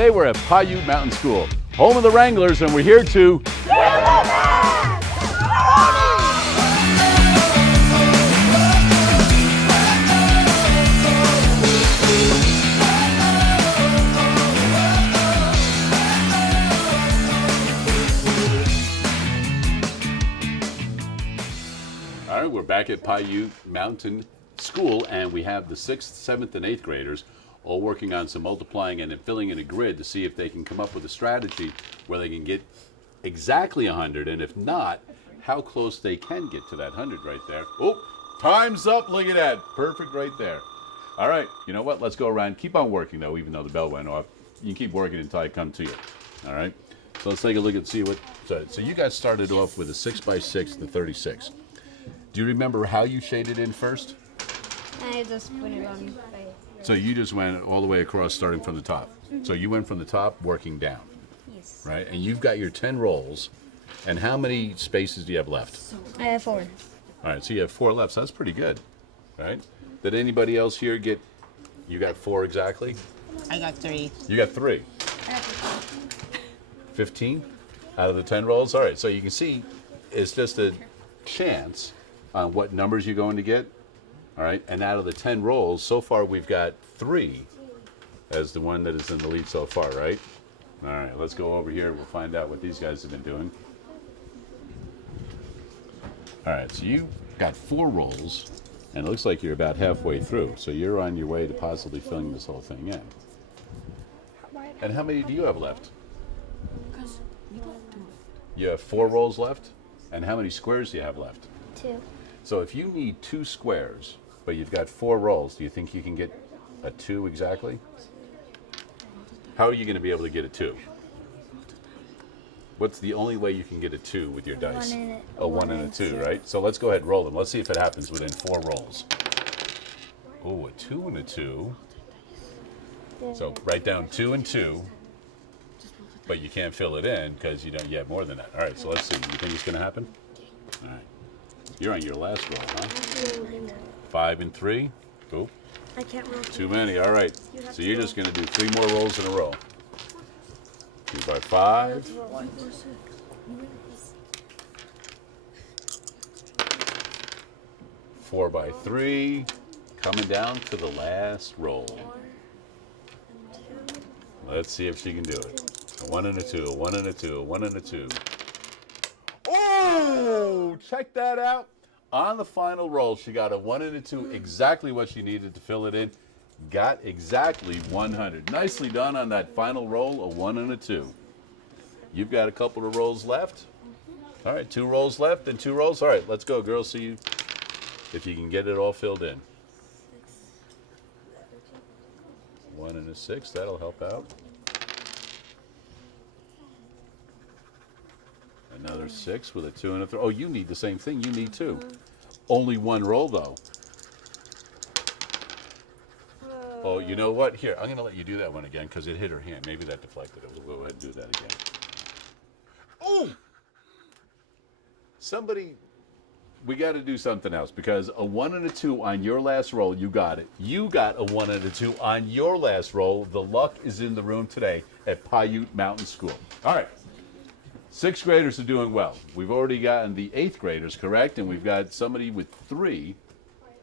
Today we're at Piute Mountain School, home of the Wranglers, and we're here to All right, we're back at Piute Mountain School, and we have the 6th, 7th, and 8th graders all working on some multiplying and then filling in a grid to see if they can come up with a strategy where they can get exactly 100, and if not, how close they can get to that 100 right there. Oh, time's up. Look at that. Perfect right there. All right, you know what? Let's go around. Keep on working, though, even though the bell went off. You can keep working until I come to you. All right? So let's take a look and see what... So you guys started off with a 6x6 to 36. Do you remember how you shaded in first? I just put it on. So you just went all the way across starting from the top. Mm-hmm. So you went from the top working down. Yes. Right? And you've got your 10 rolls. And how many spaces do you have left? I have 4. All right, so you have 4 left. So that's pretty good. Right? Did anybody else here get, you got 4 exactly? I got 3. You got 3. 15 out of the 10 rolls? All right, so you can see it's just a chance on what numbers you're going to get. All right, and out of the 10 rolls, so far we've got 3 as the one that is in the lead so far, right? All right, let's go over here and we'll find out what these guys have been doing. All right, so you got 4 rolls, and it looks like you're about halfway through. So you're on your way to possibly filling this whole thing in. And how many do you have left? You have 4 rolls left? And how many squares do you have left? 2. So if you need 2 squares, but you've got 4 rolls, do you think you can get a 2 exactly? How are you going to be able to get a 2? What's the only way you can get a 2 with your dice? A 1 and a 2, right? So let's go ahead and roll them. Let's see if it happens within 4 rolls. Oh, a 2 and a 2. So write down 2 and 2, but you can't fill it in because you have more than that. All right, so let's see. You think it's going to happen? All right. You're on your last roll, huh? 5 and 3. Oh, I can't roll. too many. All right. So you're just going to do 3 more rolls in a row. 2 by 5. 4 by 3. Coming down to the last roll. Let's see if she can do it. A 1 and a 2, a 1 and a 2, a 1 and a 2. Oh, check that out. On the final roll, she got a 1 and a 2, exactly what she needed to fill it in. Got exactly 100. Nicely done on that final roll, a 1 and a 2. You've got a couple of rolls left. All right, 2 rolls left and 2 rolls. All right, let's go, girls. See if you can get it all filled in. 1 and a 6, that'll help out. Another 6 with a 2 and a 3. Oh, you need the same thing. You need 2. Only 1 roll, though. Oh, you know what? Here, I'm going to let you do that one again because it hit her hand. Maybe that deflected it. We'll go ahead and do that again. Oh! Somebody, we got to do something else because a 1 and a 2 on your last roll, you got it. You got a 1 and a 2 on your last roll. The luck is in the room today at Piute Mountain School. All right. 6th graders are doing well. We've already gotten the 8th graders correct, and we've got somebody with 3,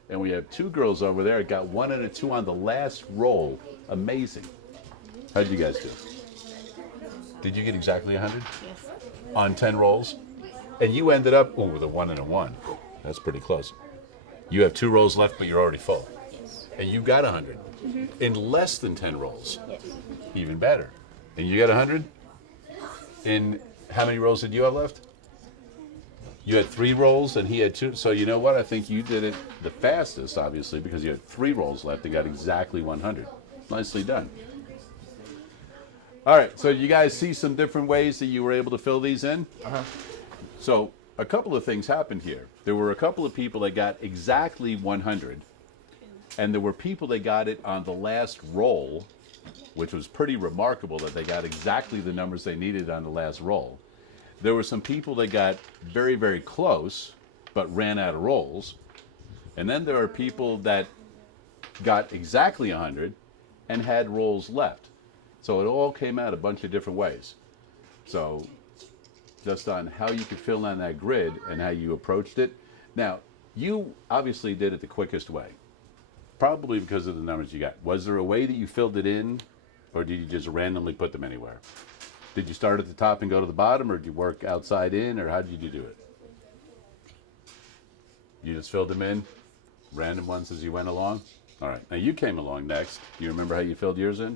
and we have 2 girls over there that got 1 and a 2 on the last roll. Amazing. How did you guys do? Did you get exactly 100? Yes. On 10 rolls? And you ended up, with a 1 and a 1. That's pretty close. You have 2 rolls left, but you're already full. Yes. And you got 100 in less than 10 rolls. Yes. Even better. And you got 100 in... How many rolls did you have left? You had 3 rolls and he had 2. So you know what? I think you did it the fastest, obviously, because you had 3 rolls left and got exactly 100. Nicely done. All right, so you guys see some different ways that you were able to fill these in? Uh-huh. So a couple of things happened here. There were a couple of people that got exactly 100, and there were people that got it on the last roll, which was pretty remarkable that they got exactly the numbers they needed on the last roll. There were some people that got very, very close, but ran out of rolls. And then there are people that got exactly 100 and had rolls left. So it all came out a bunch of different ways. So just on how you could fill in that grid and how you approached it. Now, you obviously did it the quickest way, probably because of the numbers you got. Was there a way that you filled it in, or did you just randomly put them anywhere? Did you start at the top and go to the bottom, or did you work outside in, or how did you do it? You just filled them in, random ones as you went along? All right, now you came along next. Do you remember how you filled yours in?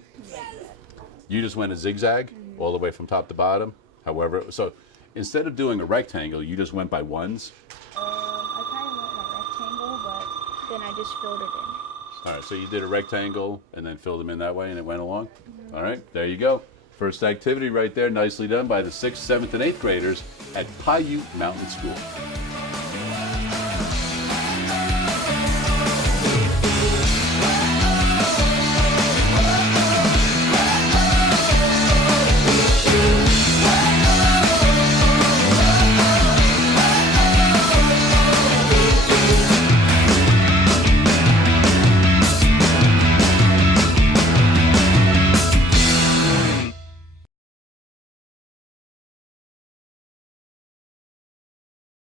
You just went a zigzag all the way from top to bottom? However, so instead of doing a rectangle, you just went by ones? I kind of went in a rectangle, but then I just filled it in. All right, so you did a rectangle and then filled them in that way and it went along? All right, there you go. First activity right there, nicely done by the 6th, 7th, and 8th graders at Piute Mountain School.